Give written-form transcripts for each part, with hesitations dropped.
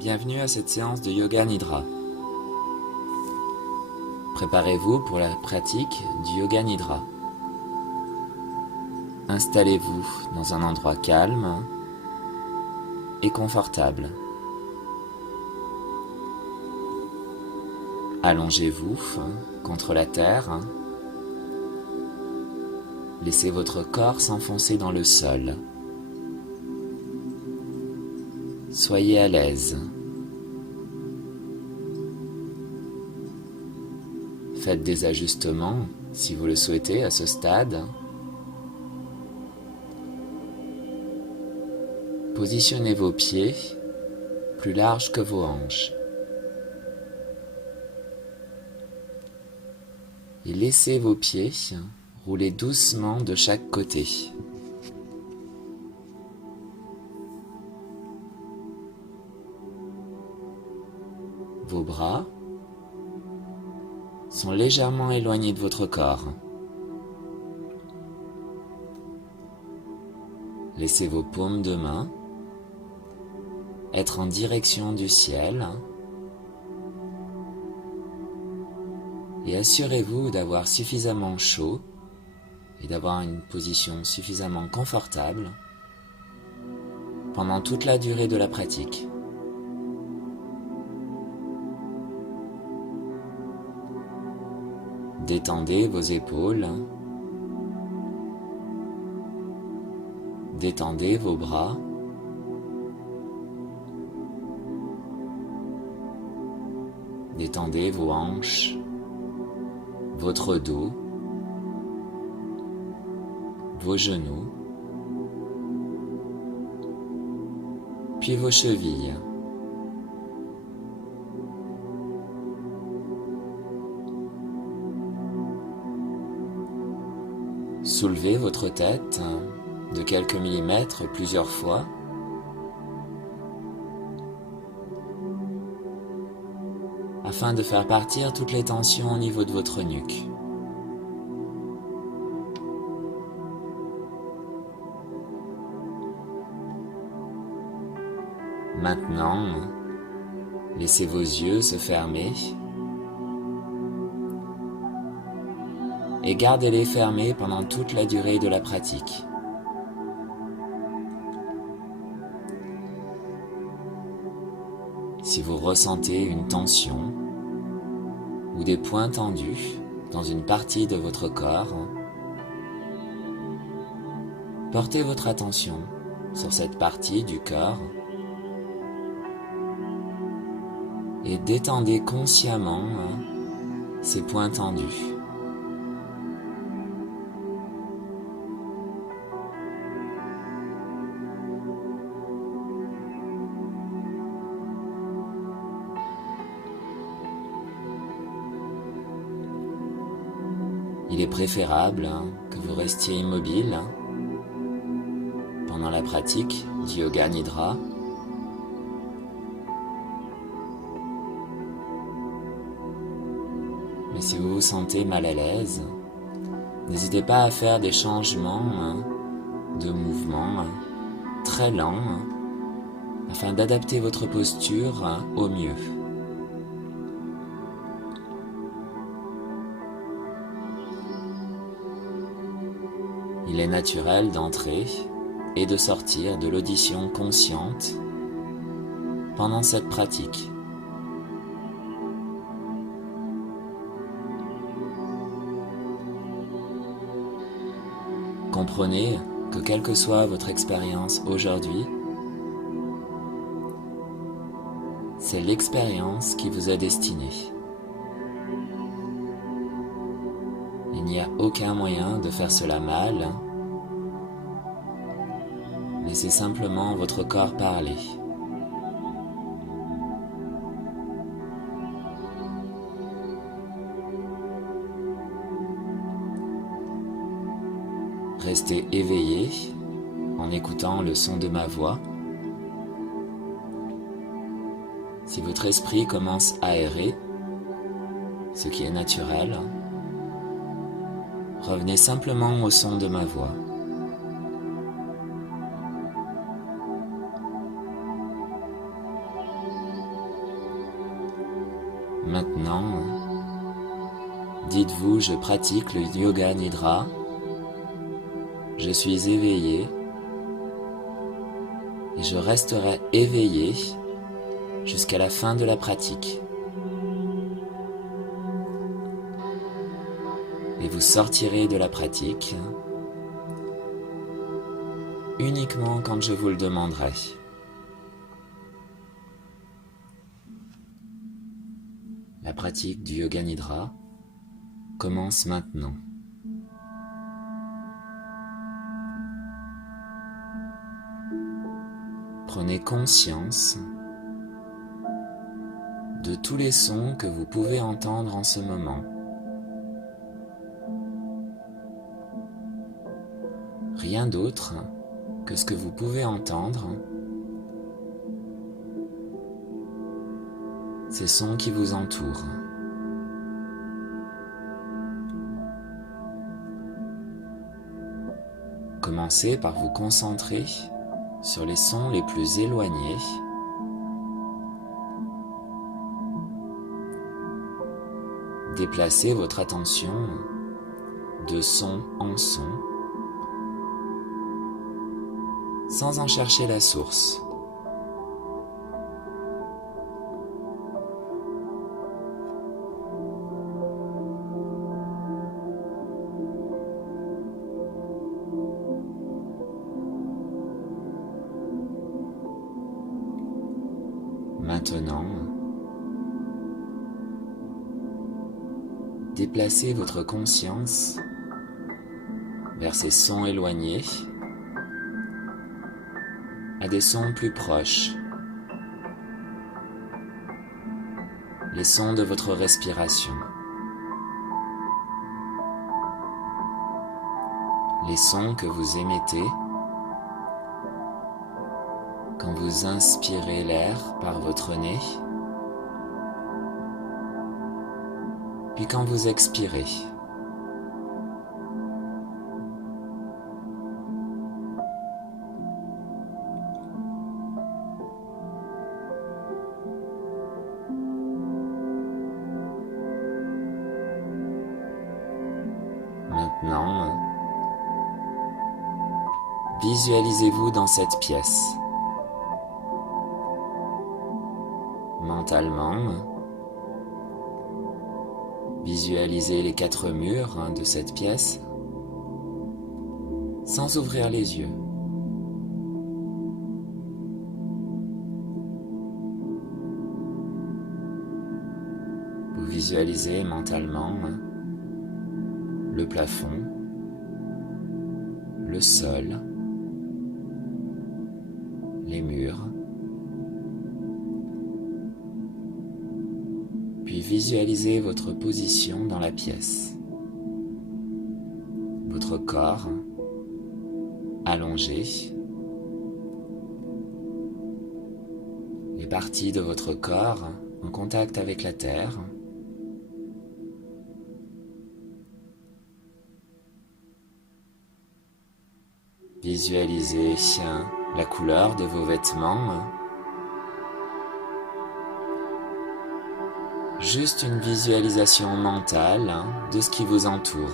Bienvenue à cette séance de Yoga Nidra. Préparez-vous pour la pratique du Yoga Nidra. Installez-vous dans un endroit calme et confortable. Allongez-vous contre la terre. Laissez votre corps s'enfoncer dans le sol. Soyez à l'aise. Faites des ajustements si vous le souhaitez à ce stade. Positionnez vos pieds plus larges que vos hanches. Et laissez vos pieds rouler doucement de chaque côté. Vos bras sont légèrement éloignés de votre corps. Laissez vos paumes de main être en direction du ciel et assurez-vous d'avoir suffisamment chaud et d'avoir une position suffisamment confortable pendant toute la durée de la pratique. Détendez vos épaules, détendez vos bras, détendez vos hanches, votre dos, vos genoux, puis vos chevilles. Soulevez votre tête de quelques millimètres plusieurs fois. Afin de faire partir toutes les tensions au niveau de votre nuque. Maintenant, laissez vos yeux se fermer et gardez-les fermés pendant toute la durée de la pratique. Si vous ressentez une tension ou des points tendus dans une partie de votre corps, portez votre attention sur cette partie du corps et détendez consciemment ces points tendus. Il est préférable que vous restiez immobile pendant la pratique du Yoga Nidra. Mais si vous vous sentez mal à l'aise, n'hésitez pas à faire des changements de mouvement très lents afin d'adapter votre posture au mieux. Il est naturel d'entrer et de sortir de l'audition consciente pendant cette pratique. Comprenez que quelle que soit votre expérience aujourd'hui, c'est l'expérience qui vous est destinée. Il n'y a aucun moyen de faire cela mal. Laissez simplement votre corps parler. Restez éveillé en écoutant le son de ma voix. Si votre esprit commence à errer, ce qui est naturel, revenez simplement au son de ma voix. Maintenant, dites-vous, je pratique le Yoga Nidra, je suis éveillé et je resterai éveillé jusqu'à la fin de la pratique. Et vous sortirez de la pratique uniquement quand je vous le demanderai. La pratique du Yoga Nidra commence maintenant. Prenez conscience de tous les sons que vous pouvez entendre en ce moment. Rien d'autre que ce que vous pouvez entendre, ces sons qui vous entourent. Commencez par vous concentrer sur les sons les plus éloignés. Déplacez votre attention de son en son, sans en chercher la source. Maintenant, déplacez votre conscience vers ces sons éloignés à des sons plus proches, les sons de votre respiration, les sons que vous émettez quand vous inspirez l'air par votre nez, puis quand vous expirez. Maintenant, visualisez-vous dans cette pièce. Mentalement, visualisez les 4 murs de cette pièce sans ouvrir les yeux. Vous visualisez mentalement le plafond, le sol, les murs, puis visualisez votre position dans la pièce, votre corps allongé, les parties de votre corps en contact avec la terre, visualisez la couleur de vos vêtements. Juste une visualisation mentale de ce qui vous entoure.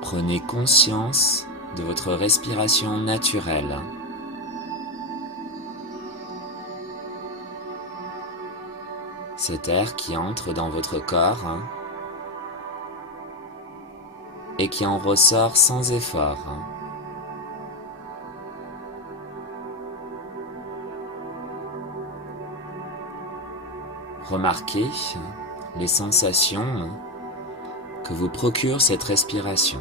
Prenez conscience de votre respiration naturelle. Cet air qui entre dans votre corps et qui en ressort sans effort. Remarquez les sensations que vous procure cette respiration.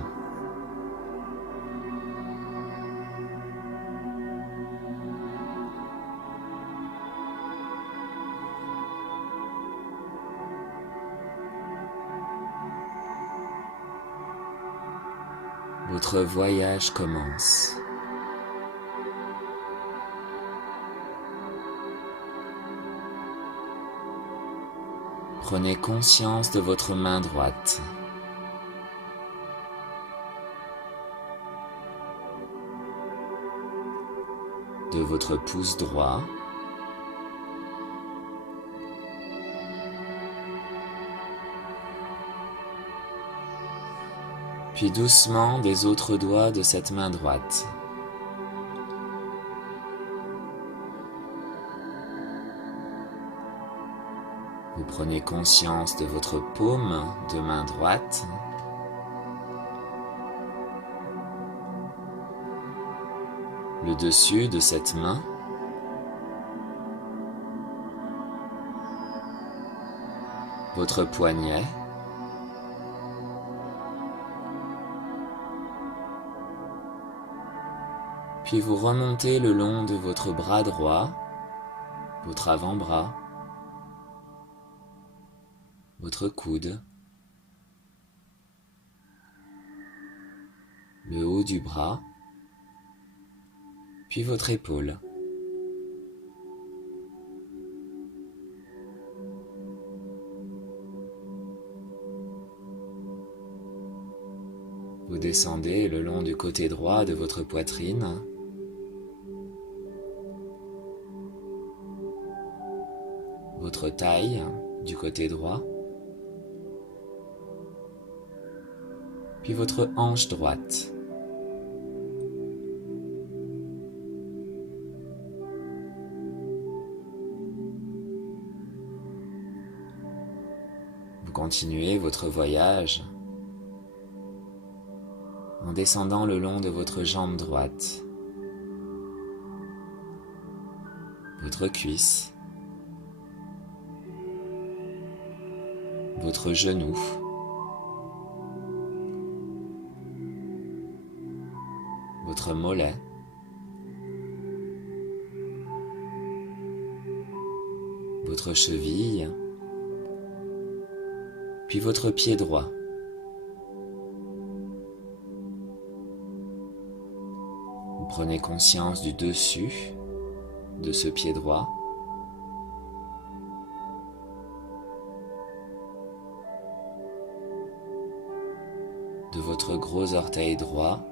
Votre voyage commence. Prenez conscience de votre main droite. de votre pouce droit, puis doucement des autres doigts de cette main droite. Vous prenez conscience de votre paume de main droite, le dessus de cette main, votre poignet, puis vous remontez le long de votre bras droit, votre avant-bras, votre coude, le haut du bras, puis votre épaule. Vous descendez le long du côté droit de votre poitrine, votre taille du côté droit, puis votre hanche droite. Vous continuez votre voyage en descendant le long de votre jambe droite, votre cuisse, votre genou, votre mollet, votre cheville, puis votre pied droit. Vous prenez conscience du dessus de ce pied droit, de votre gros orteil droit,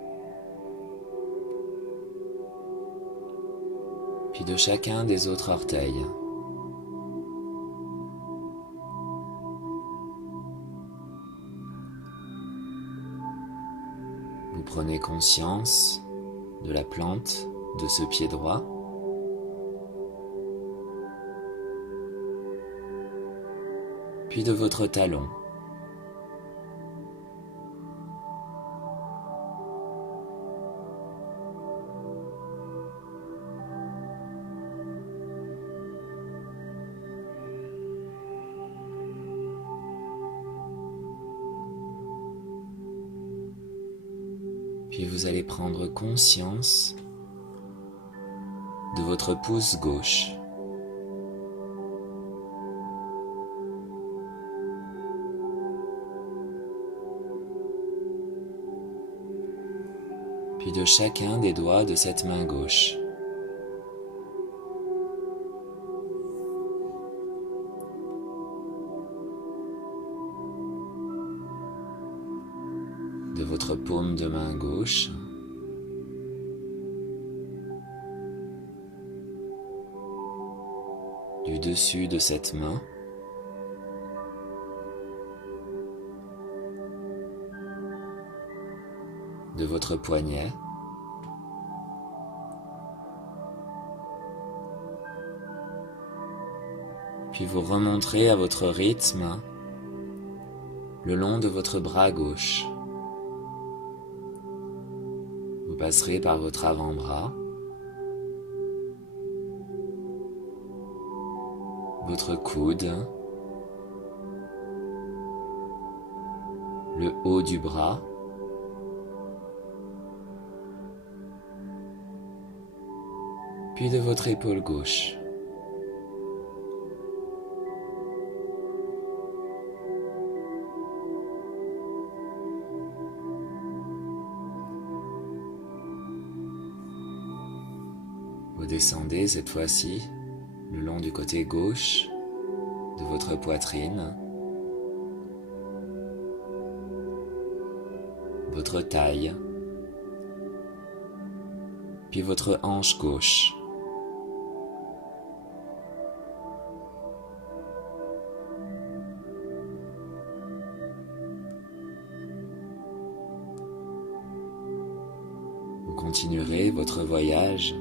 puis de chacun des autres orteils. Vous prenez conscience de la plante de ce pied droit, puis de votre talon. Puis vous allez prendre conscience de votre pouce gauche. Puis de chacun des doigts de cette main gauche. De votre paume de main gauche, du dessus de cette main, de votre poignet, puis vous remonterez à votre rythme le long de votre bras gauche. Vous passerez par votre avant-bras, votre coude, le haut du bras, puis de votre épaule gauche. Vous descendez cette fois-ci le long du côté gauche de votre poitrine, votre taille, puis votre hanche gauche. continuerez votre voyage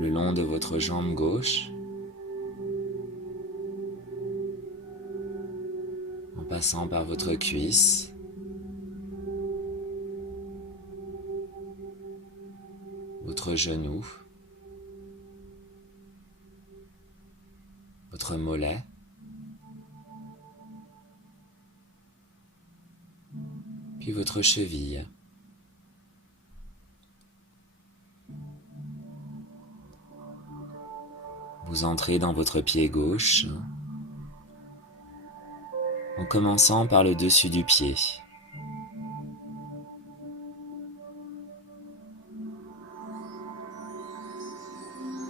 le long de votre jambe gauche, en passant par votre cuisse, votre genou, votre mollet, puis votre cheville. Vous entrez dans votre pied gauche en commençant par le dessus du pied.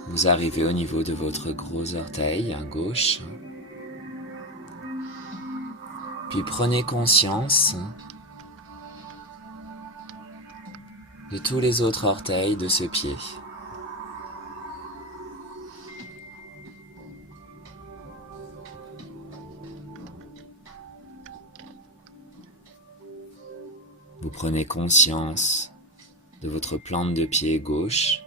Vous arrivez au niveau de votre gros orteil à gauche. Puis prenez conscience de tous les autres orteils de ce pied. Vous prenez conscience de votre plante de pied gauche,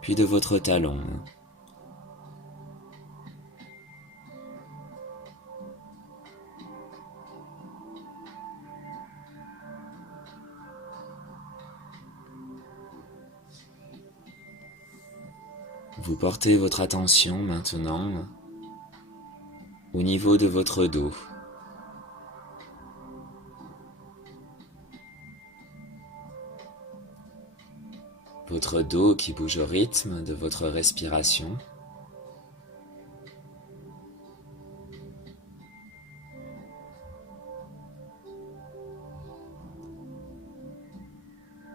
puis de votre talon. Vous portez votre attention maintenant au niveau de votre dos. Votre dos qui bouge au rythme de votre respiration.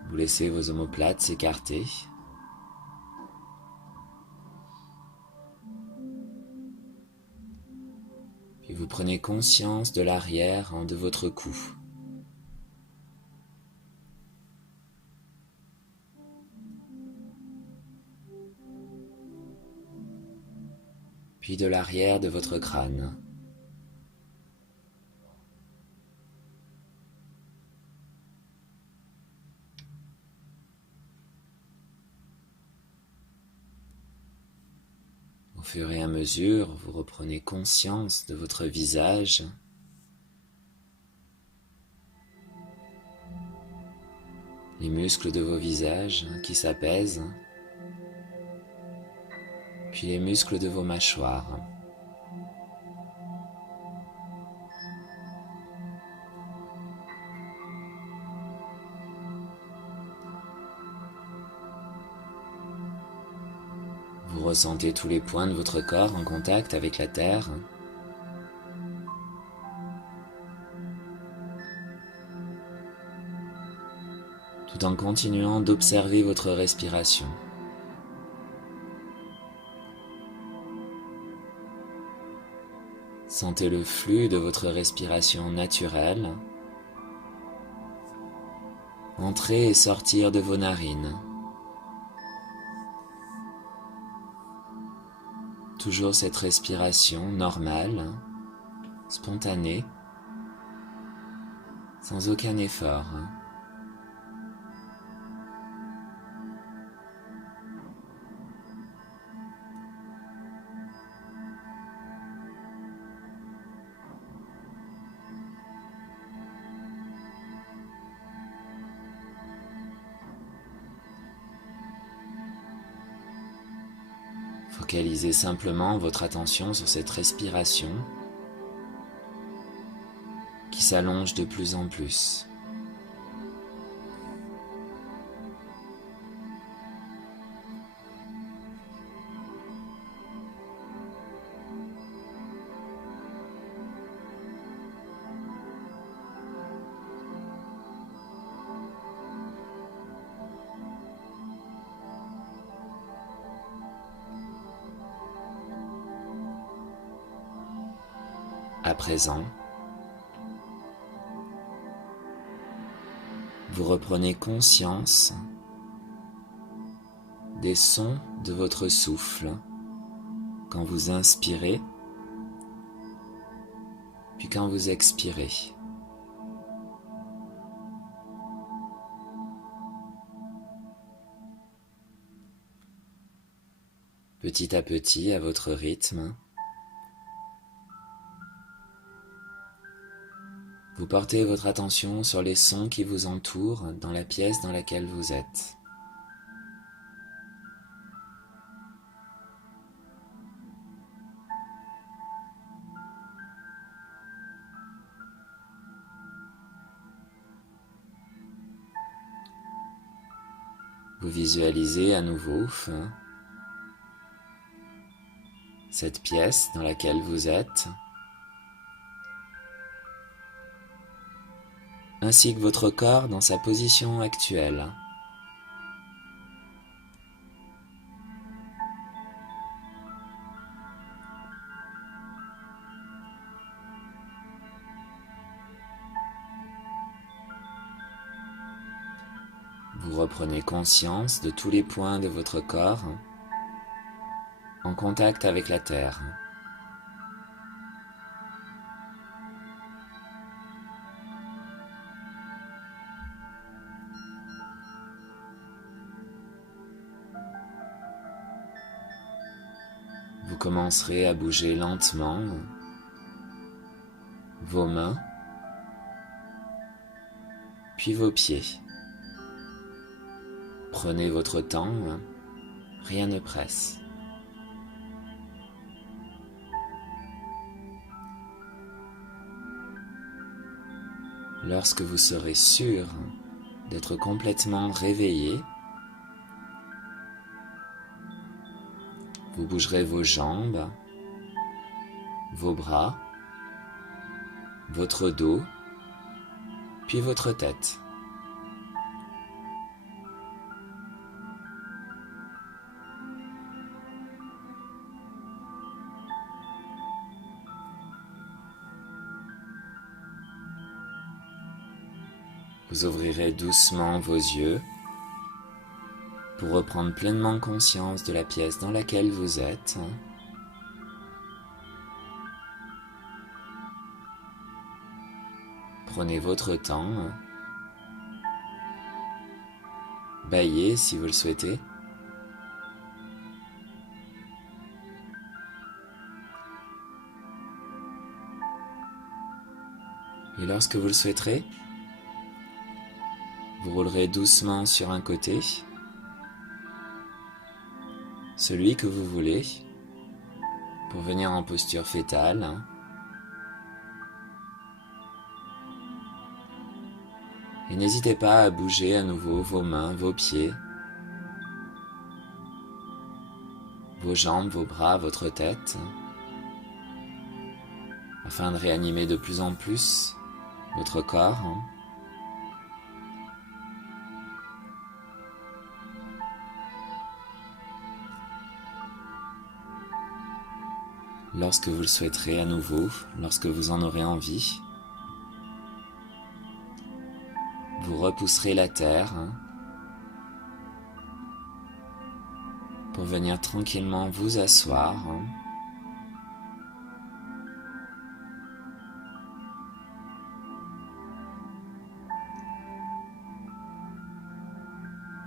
Vous laissez vos omoplates s'écarter. Puis vous prenez conscience de l'arrière de votre cou. Puis de l'arrière de votre crâne. Au fur et à mesure, vous reprenez conscience de votre visage, les muscles de vos visages qui s'apaisent, puis les muscles de vos mâchoires. Vous ressentez tous les points de votre corps en contact avec la terre. Tout en continuant d'observer votre respiration. Sentez le flux de votre respiration naturelle entrer et sortir de vos narines. Toujours cette respiration normale, spontanée, sans aucun effort. Focalisez simplement votre attention sur cette respiration qui s'allonge de plus en plus. À présent, vous reprenez conscience des sons de votre souffle quand vous inspirez, puis quand vous expirez. petit à petit, à votre rythme. Vous portez votre attention sur les sons qui vous entourent dans la pièce dans laquelle vous êtes. Vous visualisez à nouveau cette pièce dans laquelle vous êtes, ainsi que votre corps dans sa position actuelle. Vous reprenez conscience de tous les points de votre corps en contact avec la terre. Vous commencerez à bouger lentement vos mains, puis vos pieds. Prenez votre temps, rien ne presse. Lorsque vous serez sûr d'être complètement réveillé, vous bougerez vos jambes, vos bras, votre dos, puis votre tête. Vous ouvrirez doucement vos yeux pour reprendre pleinement conscience de la pièce dans laquelle vous êtes. Prenez votre temps. Bâillez si vous le souhaitez. Et lorsque vous le souhaiterez, vous roulerez doucement sur un côté, celui que vous voulez, pour venir en posture fétale. Et n'hésitez pas à bouger à nouveau vos mains, vos pieds, vos jambes, vos bras, votre tête, afin de réanimer de plus en plus votre corps. Lorsque vous le souhaiterez à nouveau, lorsque vous en aurez envie, vous repousserez la terre pour venir tranquillement vous asseoir.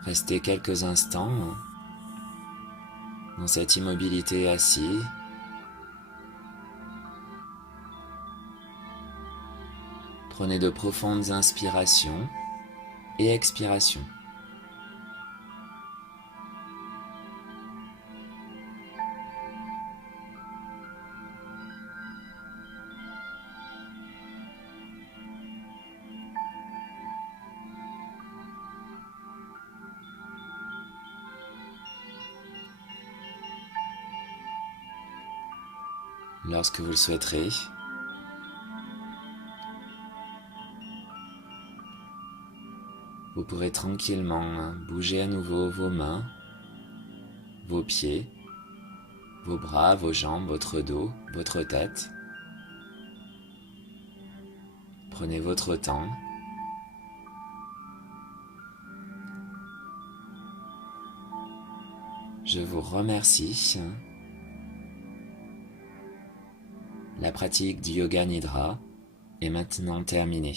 Restez quelques instants dans cette immobilité assis. Prenez de profondes inspirations et expirations. Lorsque vous le souhaiterez, vous pourrez tranquillement bouger à nouveau vos mains, vos pieds, vos bras, vos jambes, votre dos, votre tête. Prenez votre temps. Je vous remercie. La pratique du yoga nidra est maintenant terminée.